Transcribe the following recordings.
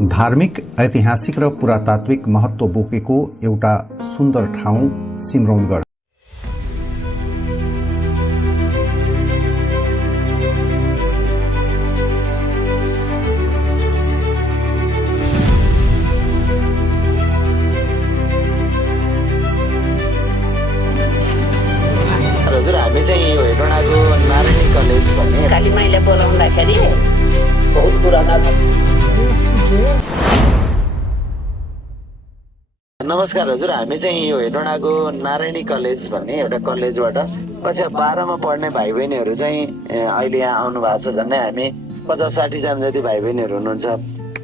धार्मिक, ऐतिहासिक र पुरातात्विक महत्व बोकेको एउटा सुन्दर ठाउँ सिम्रौनगढ। हजुर, हामी चाहिँ यो हेटौँडाको नारायणी कलेज भन्ने काली माइले बोलाउँदाखेरि बहुत पुराना। नमस्कार हजुर, हामी चाहिँ यो हेटौँडाको नारायणी कलेज भन्ने एउटा कलेजबाट कक्षा 12 मा पढ्ने भाइ बहिनीहरू चाहिँ अहिले यहाँ आउनु भएको छ। झन्डै हामी 50-60 जना जति भाइ बहिनीहरू हुनुहुन्छ।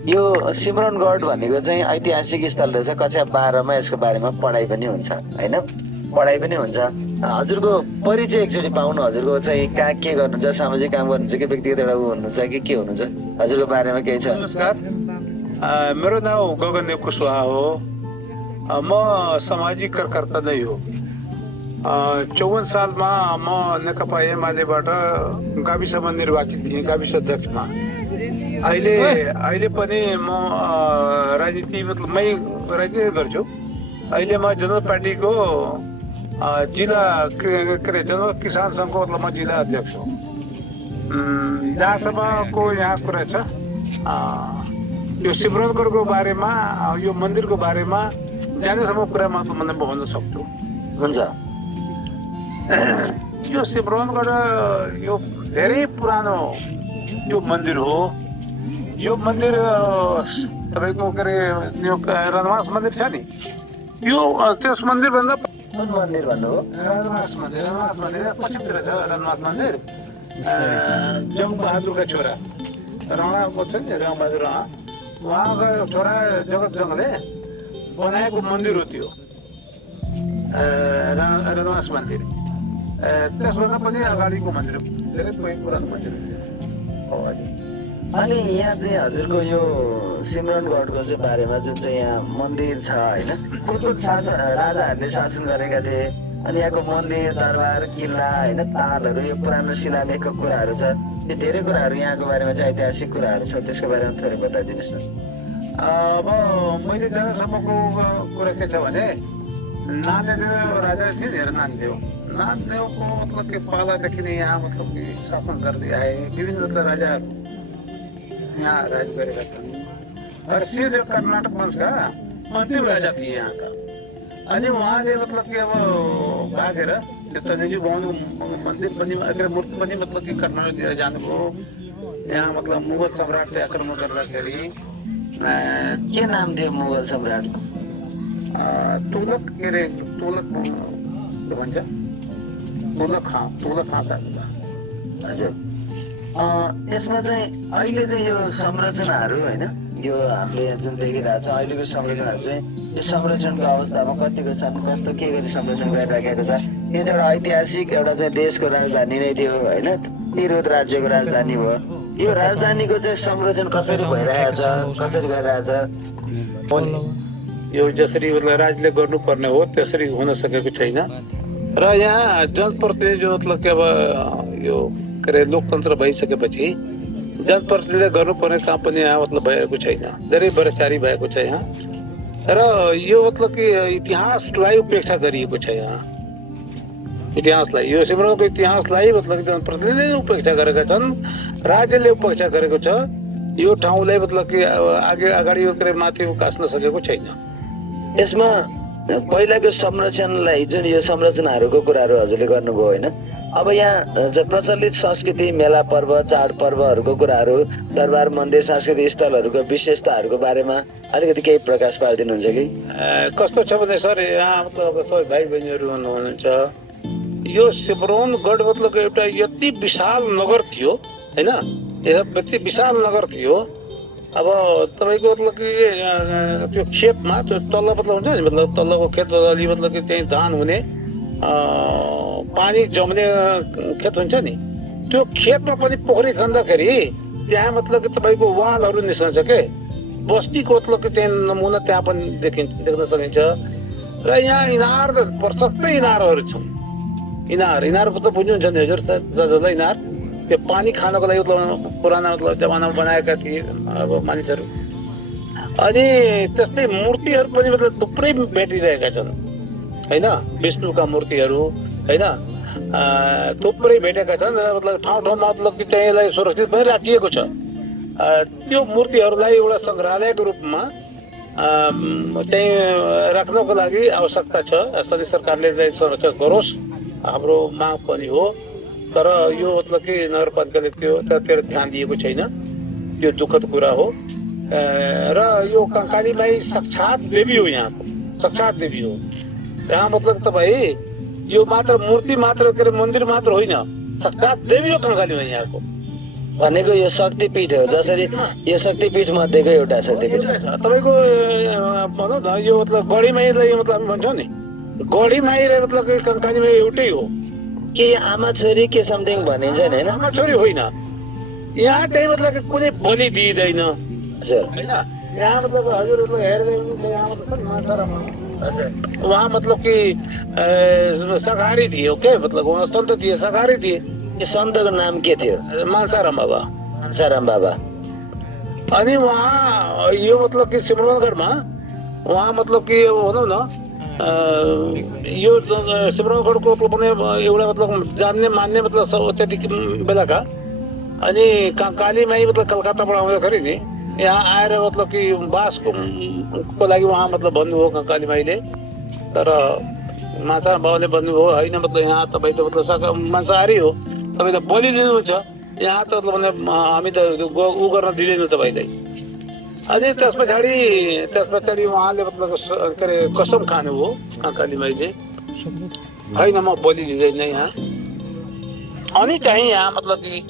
यो सिम्रौनगढ भनेको चाहिँ ऐतिहासिक स्थल रहेछ। कक्षा 12 मा यसको बारेमा पढाइ पनि हुन्छ, होइन? पढाइ पनि हुन्छ। हजुरको परिचय एकचोटि पाउनु, हजुरको चाहिँ कहाँ के गर्नुहुन्छ, सामाजिक काम गर्नुहुन्छ कि व्यक्तिगत एउटा हुनुहुन्छ कि के हुनुहुन्छ, हजुरको बारेमा केही छ? नमस्कार, मेरो नाम गगनदेव कुशवाहा हो। म सामाजिक कार्यकर्ता नै हो। 54 सालमा म नेकपा एमालेबाट गाविसमा निर्वाचित थिएँ, गाविस अध्यक्षमा। अहिले पनि म राजनीति मै राजनीति गर्छु। अहिले म जनता पार्टीको जिल्ला जनता किसान सङ्घको म जिल्ला अध्यक्ष हो। जहाँसम्मको यहाँ कुरा छ, यो सिम्रौनगढको बारेमा, यो मन्दिरको बारेमा जानेसम्म कुरा म भन्न सक्छु। हुन्छ। यो सिम्रौनगढ यो धेरै पुरानो यो मन्दिर हो। यो मन्दिर तपाईँको के अरे यो रनवास मन्दिर छ नि, यो त्यस मन्दिरभन्दा कुन मन्दिर भन्नु हो? रनवास मन्दिर पश्चिमतिर छ। रनवास मन्दिर जङ्गबहादुरका छोरा राणाको छ नि, रामबहादुर राणा, उहाँका छोरा जगत जङ्गले बनाएको मन्दिर हो त्यो रनवास मन्दिर। त्यसभन्दा पनि अगाडिको मन्दिर, धेरै पुरानो मन्दिर हो। अनि यहाँ चाहिँ हजुरको यो सिम्रौनगढको चाहिँ बारेमा जुन चाहिँ यहाँ मन्दिर छ, होइन, कुन कुन राजाहरूले शासन गरेका थिए, अनि यहाँको मन्दिर, दरबार, किल्ला, होइन, तालहरू, यो पुरानो शिलालेखको कुराहरू छ, यो धेरै कुराहरू यहाँको बारेमा चाहिँ ऐतिहासिक कुराहरू छ, त्यसको बारेमा थोरै बताइदिनुहोस् न। अब मैले जानेसम्मको कुरा के छ भने, नामदेव राजा थिए नि, नामदेव। नामदेवको मतलब कि पालादेखि नै यहाँ मतलब कि शासन गर्दै आए। विभिन्न राजाहरू यहाँ राज गरेका छन्। हर्षदेव कर्नाटक वंशका अन्तिम राजा थिए यहाँका। अनि उहाँले मतलब कि अब भागेर त्यो तनेजी गाउनु मन्दिर पनि, मूर्ति पनि मतलब कि कर्नाटकतिर जानुभयो। यहाँ मतलब मुगल सम्राटले आक्रमण गर्दाखेरि के नाम थियो मुगल सम्राटको? तुगलक के अरे, तुगलक भन्छ, तुगलक खाँ साहब। हजुर। यसमा चाहिँ अहिले चाहिँ यो संरचनाहरू, होइन, यो हामीले यहाँ जुन देखिरहेको छ अहिलेको संरचनाहरू चाहिँ यो संरक्षणको अवस्थामा कतिको छन्, कस्तो के गरी संरक्षण गरिराखेको छ? यो चाहिँ एउटा ऐतिहासिक एउटा चाहिँ देशको राजधानी नै थियो, होइन, तिरहुत राज्यको राजधानी भयो। यो राजधानीको चाहिँ संरक्षण कसरी भइरहेको छ, कसरी गरिरहेछ? यो जसरी मतलब राज्यले गर्नुपर्ने हो त्यसरी हुन सकेको छैन। र यहाँ जनप्रतिनिधि जो मतलब कि अब यो के अरे लोकतन्त्र भइसकेपछि जनप्रतिनिधिले गर्नुपर्ने काम पनि यहाँ मतलब भएको छैन। धेरै भ्रष्टाचारी भएको छ यहाँ। र यो मतलब कि इतिहासलाई उपेक्षा गरिएको छ यहाँ। इतिहासलाई, यो सिम्रौनगढको इतिहासलाई मतलब जनप्रतिनिधिले उपेक्षा गरेका छन्, राज्यले उपेक्षा गरेको छ। यो ठाउँलाई मतलब कि अगाडि माथि उकास्न सकेको छैन। यसमा पहिलाको संरक्षणलाई, जुन यो संरचनाहरूको कुराहरू हजुरले गर्नुभयो, होइन, अब यहाँ प्रचलित संस्कृति, मेला पर्व, चाडपर्वहरूको कुराहरू, दरबार, मन्दिर, सांस्कृतिक स्थलहरूको विशेषताहरूको बारेमा अलिकति केही प्रकाश पारिदिनुहुन्छ कि? कस्तो छ भने सर, यहाँ मतलब सबै भाइ बहिनीहरू हुनुहुन्छ। यो सिम्रौनगढ मतलब एउटा यति विशाल नगर थियो, होइन, यति विशाल नगर थियो। अब तपाईँको मतलब कि त्यो खेतमा त्यो तल्लो मतलब हुन्छ नि, मतलब तल्लोको खेत अलि मतलब कि त्यही धान हुने, पानी जम्ने खेत हुन्छ नि, त्यो खेतमा पनि पोखरी खन्दाखेरि त्यहाँ मतलब कि तपाईँको वालहरू निस्कन्छ के, बस्तीको मतलब कि त्यहाँ नमुना त्यहाँ पनि देख्न सकिन्छ। र यहाँ इनार, प्रशस्तै इनारहरू छन्। इनार मतलब बुझ्नुहुन्छ नि हजुर, दाजुलाई इनार यो पानी खानको लागि मतलब पुराना मतलब जमानामा बनाएका थिए अब मानिसहरू। अनि त्यस्तै मूर्तिहरू पनि मतलब थुप्रै भेटिरहेका छन् हैन, विष्णुका मूर्तिहरू हैन, थुप्रै भेटेका छन् र मतलब ठाउँ ठाउँमा मतलब कि चाहिँ यसलाई सुरक्षित पनि राखिएको छ। त्यो मूर्तिहरूलाई एउटा सङ्ग्रहालयको रूपमा चाहिँ राख्नको लागि आवश्यकता छ। स्थानीय सरकारले यसलाई संरक्षण गरोस्, हाम्रो माग पनि हो। तर यो मतलब कि नगरपालिकाले त्यतिर ध्यान दिएको छैन, यो दुःखद कुरा हो। र यो कङ्काली माई साक्षात देवी हो, यहाँको साक्षात देवी हो। यहाँ मतलब तपाईँ यो मात्र मूर्ति मात्र के अरे मन्दिर मात्र होइन, साक्षात देवी हो कङ्काली माई यहाँको। भनेको यो शक्तिपीठ हो, जसरी यो शक्तिपीठ मध्येको एउटा शक्तिपीठ तपाईँको भनौँ न यो मतलब गढी माईलाई मतलब हामी भन्छौँ नि, गढी माई र मतलब कङ्काली माई एउटै हो। के आमा छोरी के समथिङ भनिन्छ नि होइन? आमा छोरी होइन, यहाँ चाहिँ मतलब कुनै बलि दिइँदैन हजुर होइन। यहाँ मतलब हजुरहरूले हेर्दै हुनुहुन्छ, यहाँ मतलब हजुर वहाँ मतलब कि शाकाहारी थिए के मतलब वहाँ सन्त थिए, शाकाहारी थिए। यो सन्तको नाम के थियो? मानसाराम बाबा। मानसाराम बाबा। अनि वहाँ यो मतलब कि सिमरनगढमा वहाँ मतलब कि भनौँ न यो सिमरनगढको पनि एउटा मतलब जान्ने मान्ने मतलब त्यति बेलाका। अनि काली माई मतलब कलकत्ताबाट आउँदाखेरि नि यहाँ आएर मतलब कि बासको लागि उहाँ मतलब भन्नुभयो काली माईले। तर माछा बाबाले भन्नुभयो होइन मतलब यहाँ तपाईँ त मतलब मांसाहारी हो, तपाईँ त बलि लिनुहुन्छ, यहाँ त मतलब हामी त उ गर्न दिँदैनौँ तपाईँलाई। अनि त्यस पछाडि उहाँले मतलब के अरे कसम खानुभयो काली माईले, होइन म बलि लिँदैन यहाँ। अनि चाहिँ यहाँ मतलब कि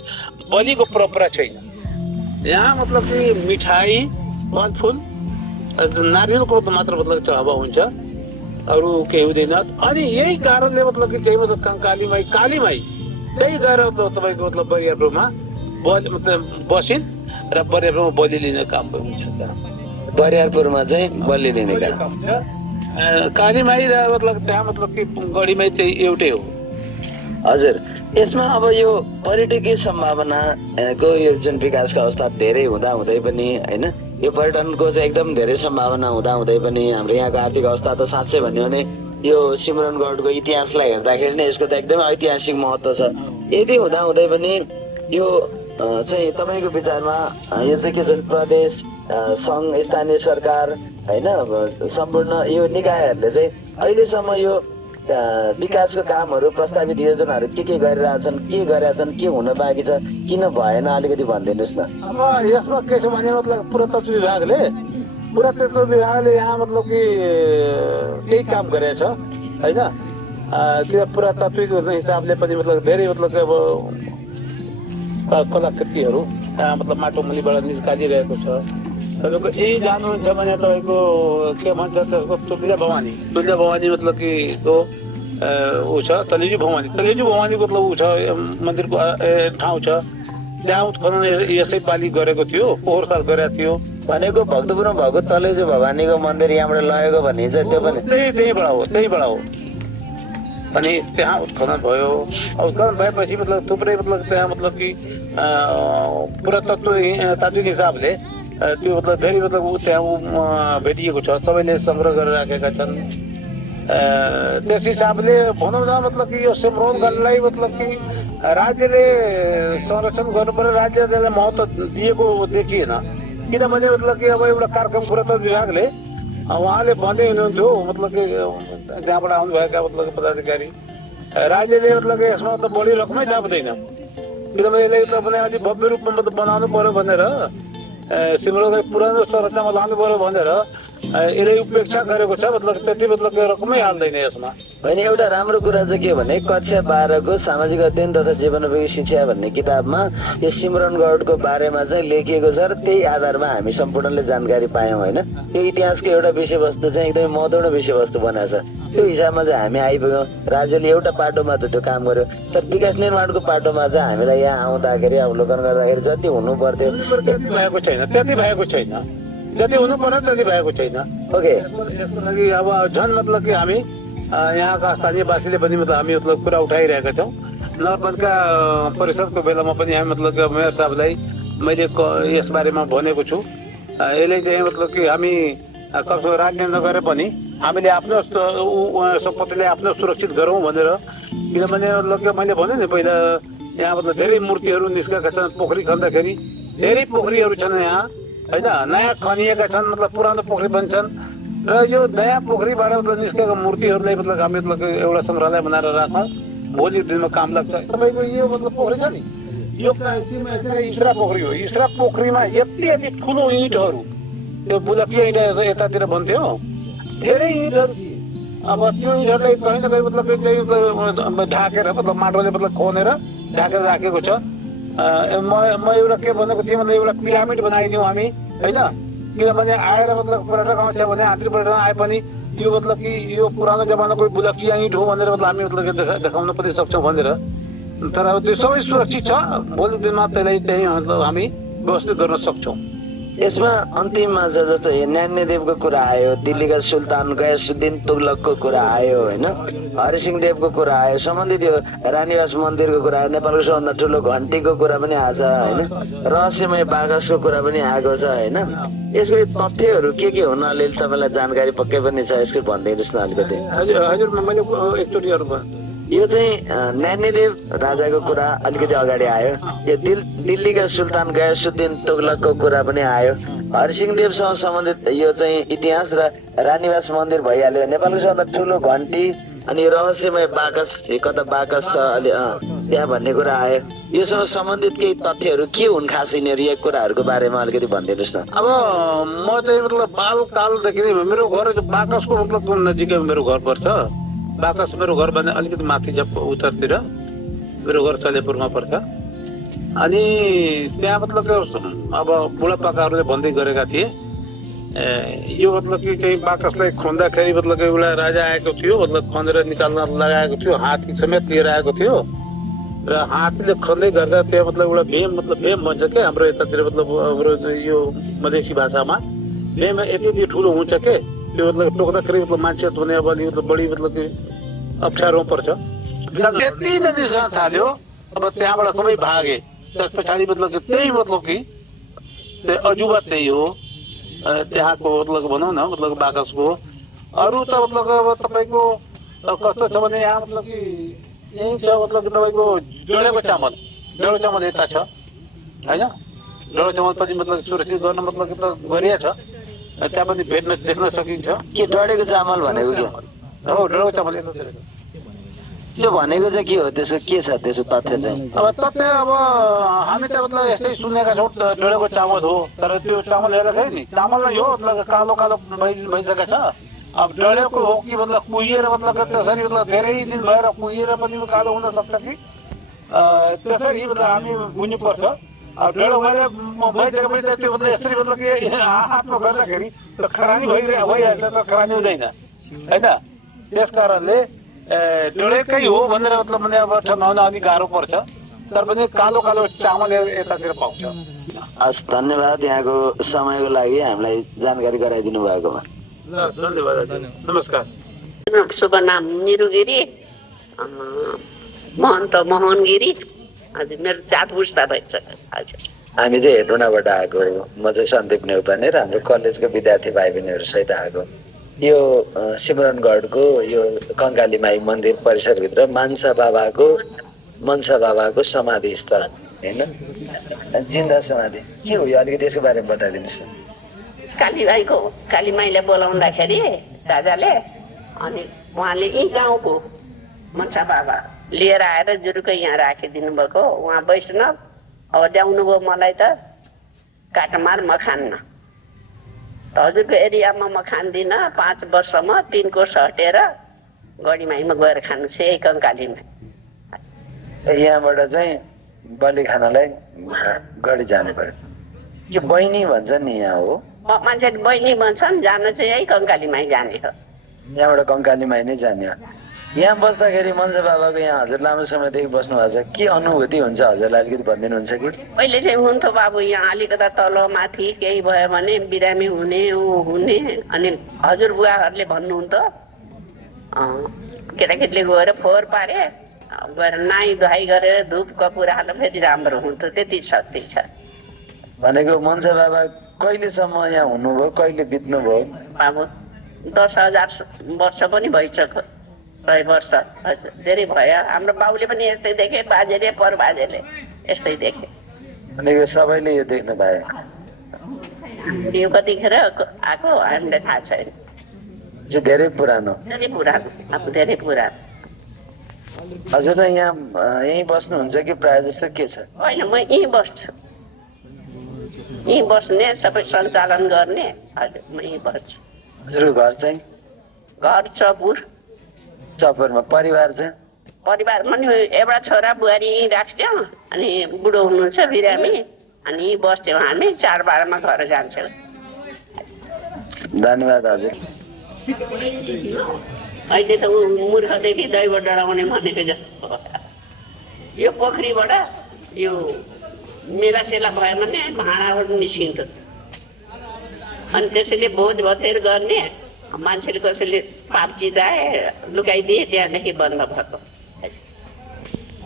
बलिको परम्परा छैन। यहाँ मतलब कि मिठाई फलफुल नारियलको मात्र मतलब चढावा हुन्छ, अरू केही हुँदैन। अनि यही कारणले मतलब कि केही मतलब काली माई त्यही गएर तपाईँको मतलब बरियापुरमा बलि मतलब बसिन् र बरियापुरमा बलि लिने काम हुन्छ। बरियारपुरमा चाहिँ बलि लिने काम काली माई र मतलब त्यहाँ मतलब कि गढी माई त्यही एउटै हो। हजुर, यसमा अब यो पर्यटकीय सम्भावनाको यो जुन विकासको अवस्था धेरै हुँदै पनि होइन, यो पर्यटनको चाहिँ एकदम धेरै सम्भावना हुँदै पनि हाम्रो यहाँको आर्थिक अवस्था त साँच्चै भन्यो भने यो सिमरनगढको इतिहासलाई हेर्दाखेरि नै यसको त एकदमै ऐतिहासिक महत्त्व छ। यदि हुँदै पनि यो चाहिँ तपाईँको विचारमा यो चाहिँ के छ, प्रदेश सङ्घ स्थानीय सरकार होइन सम्पूर्ण यो निकायहरूले चाहिँ अहिलेसम्म यो विकासको कामहरू प्रस्तावित योजनाहरू के गरिरहेछन्, के गरेछन्, के हुन बाँकी छ, किन भएन अलिकति भनिदिनुहोस् न। अब यसमा के छ भने मतलब पुरातत्व विभागले यहाँ मतलब कि केही काम गरेछ होइन। त्यो पुरातात्विक हिसाबले पनि मतलब धेरै मतलब अब कलाकृतिहरू मतलब माटो मुनिबाट निस्कालिरहेको छ। तपाईँको यही जानुहुन्छ भने तपाईँको के भन्छ तुल्या भवानी मतलब कि त्यो ऊ छ तलेजु भवानी मतलब ऊ छ मन्दिरको ठाउँ छ। त्यहाँ उत्खनन यसै पालि गरेको थियो, पोहोर साल गरेको थियो। भनेको भक्तपुरमा भएको तलेजु भवानीको मन्दिर यहाँबाट लगेको भनिन्छ, त्यो पनि त्यहीबाट हो। अनि त्यहाँ उत्खनन भयो। उत्खनन भएपछि मतलब थुप्रै मतलब त्यहाँ मतलब कि पुरातात्विक हिसाबले त्यो मतलब धेरै मतलब त्यहाँ भेटिएको छ, सबैले सङ्ग्रह गरेर राखेका छन्। त्यस हिसाबले भनौँ न मतलब कि यो सिमरनगढलाई मतलब कि राज्यले संरक्षण गर्नु पर्यो, राज्यले महत्त्व दिएको देखिएन। किनभने मतलब कि अब एउटा कार्यक्रम पुरातत्व विभागले उहाँले भन्दै हुनुहुन्थ्यो मतलब कि त्यहाँबाट आउनुभएका मतलब पदाधिकारी, राज्यले मतलब यसमा त बढी रकमै थाप्दैन, किनभने यसलाई तपाईँले अलिक भव्य रूपमा मतलब बनाउनु पर्यो भनेर, सिमरनगढ पुरानो संरचनामा लानु पर्यो भनेर यसले उपेक्षा गरेको छ। मतलब त्यति मतलब रकमै हाल्दैन यसमा। होइन, एउटा राम्रो कुरा चाहिँ के भने कक्षा 12को सामाजिक अध्ययन तथा जीवनोपयोगी शिक्षा भन्ने किताबमा यो सिमरनगढको बारेमा चाहिँ लेखिएको छ र त्यही आधारमा हामी सम्पूर्णले जानकारी पायौँ होइन। यो इतिहासको एउटा विषयवस्तु चाहिँ एकदमै महत्त्वपूर्ण विषयवस्तु बनाएको छ। त्यो हिसाबमा चाहिँ हामी आइपुग्यौँ। राज्यले एउटा पाटोमा त त्यो काम गर्यो, तर विकास निर्माणको पाटोमा चाहिँ हामीलाई यहाँ आउँदाखेरि अवलोकन गर्दाखेरि जति हुनु पर्थ्यो त्यति भएको छैन, जति हुनु पर्यो त्यति भएको छैन। ओके, यसको लागि अब झन् मतलब कि हामी यहाँका स्थानीयवासीले पनि मतलब हामी मतलब कुरा उठाइरहेका छौँ। नगरपालिका परिषदको बेलामा पनि हामी मतलब मेयर साहबलाई मैले यसबारेमा भनेको छु। यसले चाहिँ मतलब कि हामी कसो राज्य नगरे पनि हामीले आफ्नो सम्पत्तिले आफ्नो सुरक्षित गरौँ भनेर। किनभने मतलब मैले भने नि पहिला यहाँ मतलब धेरै मूर्तिहरू निस्केका छन्। पोखरी खन्दाखेरि धेरै पोखरीहरू छन् यहाँ होइन, नयाँ खनिएका छन्, मतलब पुरानो पोखरी पनि छन्। र यो नयाँ पोखरीबाट मतलब निस्केका मूर्तिहरूलाई मतलब हामी मतलब एउटा सङ्ग्रहालय बनाएर राख्न भोलि दिनमा काम लाग्छ। तपाईँको यो मतलब पोखरी छ नि, यो इसरा पोखरी हो। इसरा पोखरीमा यति ठुलो इँटहरू, त्यो बुलकिया इँटा यतातिर बन्थ्यो, धेरै इँटहरू थिए। अब त्यो इँटहरूलाई कहीँ न कहीँ मतलब ढाकेर मतलब माटोले मतलब खनेर ढाकेर राखेको छ। म एउटा के भनेको थिएँ मतलब एउटा पिरामिड बनाइदिउँ हामी होइन। किनभने आएर मतलब पर्यटक आउँछ भने हात्री पर्यटक आए पनि यो मतलब कि यो पुरानो जमानाको बुलकिया इँट हो भनेर मतलब हामी मतलब देखाउन पनि सक्छौँ भनेर। तर अब त्यो सबै सुरक्षित छ। भोलि दिनमा त्यसलाई त्यही मतलब हामी व्यवस्थित गर्न सक्छौँ। यसमा अन्तिममा छ जस्तो न्यान्यदेवको कुरा आयो, दिल्लीका सुल्तान गयासुद्दिन तुगलकको कुरा आयो होइन, हरिसिंह देवको कुरा आयो, सम्बन्धित यो रानीवास मन्दिरको कुरा आयो, नेपालको सबभन्दा ठुलो घन्टीको कुरा पनि आएको छ होइन, रहस्यमय बाकसको कुरा पनि आएको छ होइन। यसको तथ्यहरू के हुन् अलिअलि तपाईँलाई जानकारी पक्कै पनि छ, यसको भनिदिनुहोस् न अलिकति। हजुर मैले एकचोटि यो चाहिँ न्यान्यदेव राजाको कुरा अलिकति अगाडि आयो, यो दिल्लीका सुल्तान गयासुद्दिन तुगलकको कुरा पनि आयो, हरिसिंह देवसँग सम्बन्धित यो चाहिँ इतिहास र रानीवास मन्दिर भइहाल्यो, नेपालको सबभन्दा ठुलो घन्टी अनि रहस्यमय बाकस, कता बाकस छ अलि त्यहाँ भन्ने कुरा आयो। योसँग सम्बन्धित केही तथ्यहरू के हुन् खास यिनीहरू, यो कुराहरूको बारेमा अलिकति भनिदिनुहोस् न। अब म चाहिँ मतलब बालकालदेखि नै मेरो घर बाकसको मतलब नजिकै मेरो घर पर्छ। बाकस मेरो घर भने अलिकति माथि छ उत्तरतिर, मेरो घर सलेपुरमा पर्छ। अनि त्यहाँ मतलब अब बुढापाकाहरूले भन्दै गरेका थिए यो मतलब कि चाहिँ बाकसलाई खन्दाखेरि मतलब एउटा राजा आएको थियो, मतलब खनेर निकाल्न लगाएको थियो, हात्ती समेत लिएर आएको थियो र हात्तीले खन्दै गर्दा त्यो मतलब एउटा भेम भन्छ क्या हाम्रो यतातिर मतलब हाम्रो यो मधेसी भाषामा भेम यति ठुलो हुन्छ के त्यो मतलब टोक्दाखेरि मतलब मान्छे धुने अब अलि मतलब बढी मतलब कि अप्ठ्यारो पर्छ। त्यति नदीसँग थाल्यो, अब त्यहाँबाट सबै भागे। त्यस पछाडि मतलब कि त्यही मतलब कि अजुबा त्यही हो त्यहाँको मतलब भनौँ न मतलब बाकसको। अरू त मतलब अब तपाईँको कस्तो छ भने यहाँ मतलब कि यही छ मतलब कि तपाईँको डडेको चामल यता छ होइन, डडेको चामल पनि मतलब सुरक्षित गर्न मतलब कि त गरिया छ, त्यहाँ पनि भेट्न देख्न सकिन्छ। के डडेको चामल भनेको के हो? डडेको चामल त्यो भनेको चाहिँ के हो, त्यसको के छ त्यसको तथ्य चाहिँ? अब तथ्य अब हामी त मतलब यस्तै सुनेका छौँ डडेको चामल हो, तर त्यो चामल हेर्दाखेरि नि चामललाई हो मतलब कालो भइसकेको छ। अब डडेको हो कि मतलब कुहिएर मतलब त्यसरी मतलब धेरै दिन भएर कुहिएर पनि कालो हुन सक्छ कि त्यसरी मतलब हामी बुझ्नु पर्छ। अब डडेको भइसकेपछि त्यो मतलब यसरी मतलब कि हातमा गर्दाखेरि त खरानी भइहाल्छ, त खरानी हुँदैन होइन। त्यस कारणले डडेकै हो भनेर मतलब भने अब ठम्याउन अलिक गाह्रो पर्छ, तर पनि कालो चामल यतातिर पाउँछ। हस्, धन्यवाद यहाँको समयको लागि हामीलाई जानकारी गराइदिनु भएकोमा। धन्यवाद, नमस्कार। शुभ नाम निरु गिरी, महन्त मोहन गिरी। हजुर, मेरो 4 पुस्ता भइसक्यो। हजुर, हामी चाहिँ हेटौँडाबाट आएको, म चाहिँ सन्दीप नेउपाने र हाम्रो कलेजको विद्यार्थी भाइ बहिनीहरू सहित आएको। यो सिमरनगढको यो कङ्काली माई मन्दिर परिसरभित्र मनसा बाबाको समाधि स्थल होइन, जिन्दा समाधि के हो यो, अलिकति यसको बारेमा बताइदिनुहोस् न। काली माईले बोलाउँदाखेरि राजाले अनि उहाँले यी गाउँको मनसा बाबा लिएर आएर जुरुकै यहाँ राखिदिनु भएको। उहाँ वैष्णव, अब ल्याउनु भयो मलाई त काटमार म खान्न, त हजुरको एरियामा म खान्दिनँ। 5 वर्षमा 3 कोर्स हटेर गढीमाईमा गएर खानु छ यही कङ्कालीमा। यहाँबाट चाहिँ बलि खानलाई गढी जानु पर्यो। यो बहिनी भन्छन् नि यहाँ हो, मान्छेले बहिनी भन्छन्, जान चाहिँ यही कङ्कालीमाई जाने हो। यहाँबाट कङ्कालीमाई नै जाने हो। यहाँ बस्दाखेरि मनसा बाबाको यहाँ हजुर लामो समयदेखि बस्नु भएको छ, के अनुभूति हुन्छ हजुरलाई अलिकति भनिदिनुहुन्छ कि? पहिले चाहिँ हुन्थ्यो बाबु यहाँ अलिकता तल माथि केही भयो भने बिरामी हुने अनि हजुर बुवाहरूले भन्नुहुन्थ्यो केटाकेटीले गएर फोहोर पारे गएर नाइ धुवाई गरेर धुप कपुर हाल्दा फेरि राम्रो हुन्थ्यो, त्यति शक्ति छ। भनेको मनसा बाबा कहिलेसम्म यहाँ हुनुभयो, कहिले बित्नुभयो? बाबु 10,000 वर्ष पनि भइसक्यो, 100 वर्ष। हजुर धेरै भयो। हाम्रो बाउले पनि यस्तै देखे, बाजेले परबाजेले यस्तै देखे। अनि यो सबैले यो देख्नु पायो? यो कतिखेर आएको हामीलाई थाहा छैन। चाहिँ धेरै पुरानो? धेरै पुरानो, अब धेरै पुरानो। हजुर चाहिँ यहाँ यहीँ बस्नुहुन्छ कि प्रायः जस्तो के छ? होइन, म यहीँ बस्छु, यहीँ बस्ने, सबै सञ्चालन गर्ने। हजुर म यहीँ बस्छु। हजुरको घर चाहिँ? घर चपुर। चपुरमा। परिवार चाहिँ? परिवार पनि एउटा छोरा बुहारी यहीँ राख्थ्यौँ, अनि बुढो हुनुहुन्छ बिरामी, अनि यहीँ बस्थ्यौँ हामी। चाडबाडमा घर जान्छौँ। धन्यवाद हजुर। अहिले त ऊ मूर्खदेखि दैव डराउने भनेको जस्तो भयो। यो पोखरीबाट यो मेलासेला भयो भने भाँडाबाट निस्किन्थ्यो, अनि त्यसैले भोज भतेर गर्ने। मान्छेले कसैले पाप चिताए, लुकाइदिए, त्यहाँदेखि बन्द भएको।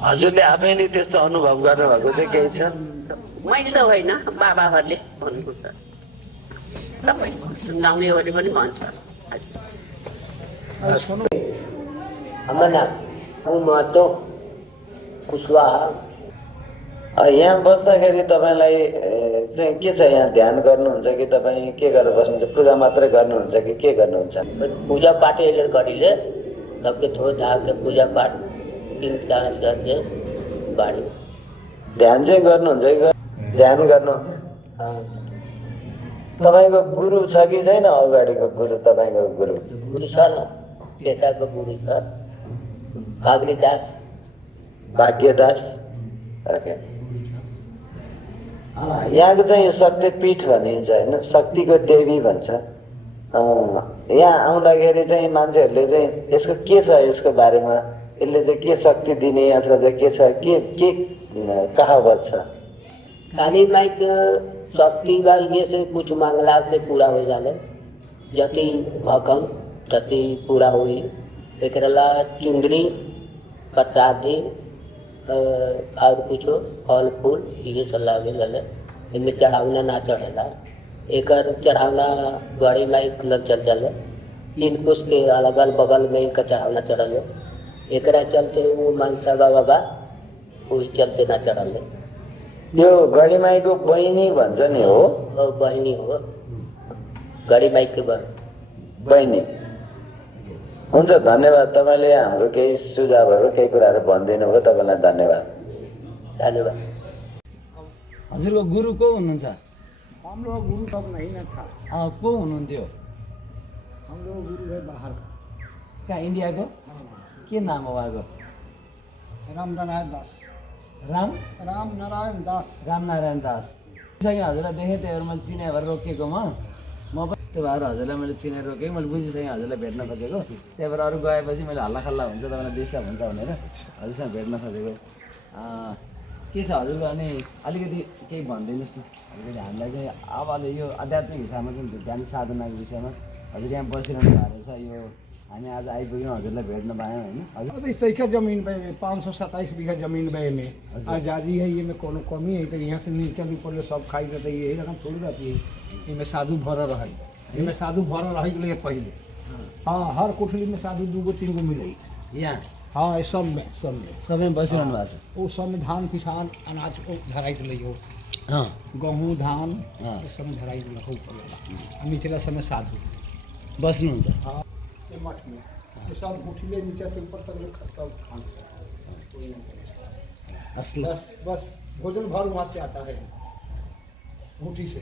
हजुरले आफैले त्यस्तो अनुभव गर्नुभएको चाहिँ केही छ? मैले त होइन, बाबाहरूले भन्नुहुन्छ, सबै गाउँलेहरूले पनि भन्छ। हाम्रो नाम महतो कुशवाहा। यहाँ बस्दाखेरि तपाईँलाई चाहिँ के छ? यहाँ ध्यान गर्नुहुन्छ कि तपाईँ के गरेर बस्नुहुन्छ? पूजा मात्रै गर्नुहुन्छ कि के गर्नुहुन्छ? पूजा पाठ यसले गरिले, सबके थोर धाके पूजा पाठ 3 क्लास गर्थे बाडी। ध्यान चाहिँ गर्नुहुन्छ कि? ध्यान गर्नुहुन्छ। तपाईँको गुरु छ कि छैन? अगाडिको गुरु, तपाईँको गुरु? गुरु छ न, केटाको गुरु छ, भाग्यदास। भाग्यदास। ओके। यहाँको चाहिँ यो शक्तिपीठ भनिन्छ होइन, शक्तिको देवी भन्छ। यहाँ आउँदाखेरि चाहिँ मान्छेहरूले चाहिँ यसको के छ, यसको बारेमा यसले चाहिँ के शक्ति दिने अथवा चाहिँ के छ, के कहावत छ? काली माई के शक्ति बा, ये से कुछ मांगला से पूरा हो जाले, जति भकम तति पूरा हुई। एकरला चुंदरी, प्रसादी और कुछ फल फूल ये सब लागे लले। इनमें चढ़ावना ना चढ़ेला, एकर चढ़ावना गड़ी माई लग चल चले। 3 कुछ के अलग बगल में एक चढ़ावना चढ़ल, एकरा चलते वो मानसा बाबा उस चलते ना चढ़ल। यो गढीमाईको बहिनी भन्छ नि हो? बहिनी हो, गढीमाई के बहिनी। हुन्छ, धन्यवाद। तपाईँले हाम्रो केही सुझावहरू, केही कुराहरू भनिदिनु भयो, तपाईँलाई धन्यवाद। धन्यवाद। हजुरको गुरु को हुनुहुन्छ? हाम्रो गुरु तब नहीं न था। को हुनुहुन्थ्यो? हाम्रो गुरु है बाहर का। कहाँ, इन्डियाको? के नाम हो उहाँको? रामनारायण दास। रामनारायण दास। हजुरलाई देखेँ, त्यही भएर मैले चिने भएर रोकेको म पनि त्यो भएर हजुरलाई मैले चिनेर रोकेँ। मैले बुझिसकेँ हजुरलाई भेट्न खोजेको, त्यही भएर अरू गएपछि मैले हल्ला खल्ला हुन्छ, तपाईँलाई डिस्टर्ब हुन्छ भनेर हजुरसँग भेट्न खोजेको। के छ हजुरको? अनि अलिकति केही भनिदिनुहोस् न, अलिकति हामीलाई चाहिँ अब यो आध्यात्मिक हिसाबमा चाहिँ ध्यान साधनाको विषयमा हजुर यहाँ बसिरहनु भएको रहेछ। यो हामी आज आइपुग्यौँ, हजुरलाई भेट्न पायौँ होइन? हजुर तैका जमीन पे 527 बीघा जमीन पे में आजादी है, ये में कोनो कमी है तो यहाँ से नीचे ऊपर सब खाई जाता है। यही रकम थोड़ी रहती है, इनमें साधु भर रहे, इनमें साधु भर रहे के लिए पहले। हाँ, हर कोठली में साधु 2-3 गो मिले यहाँ। हाँ, ये सब में बसिरहनु भएको छ। वो सब में धान किसान अनाज को धराई के लिए, गेहूँ धान सब में धराई के लिए। निचला समय साधु बस्नुहुन्छ। हाँ, ये मठ में ये सब उठिले नीचे से ऊपर तक खत्ता खान बस भोजन भर वहाँ से आता है, भूठी से।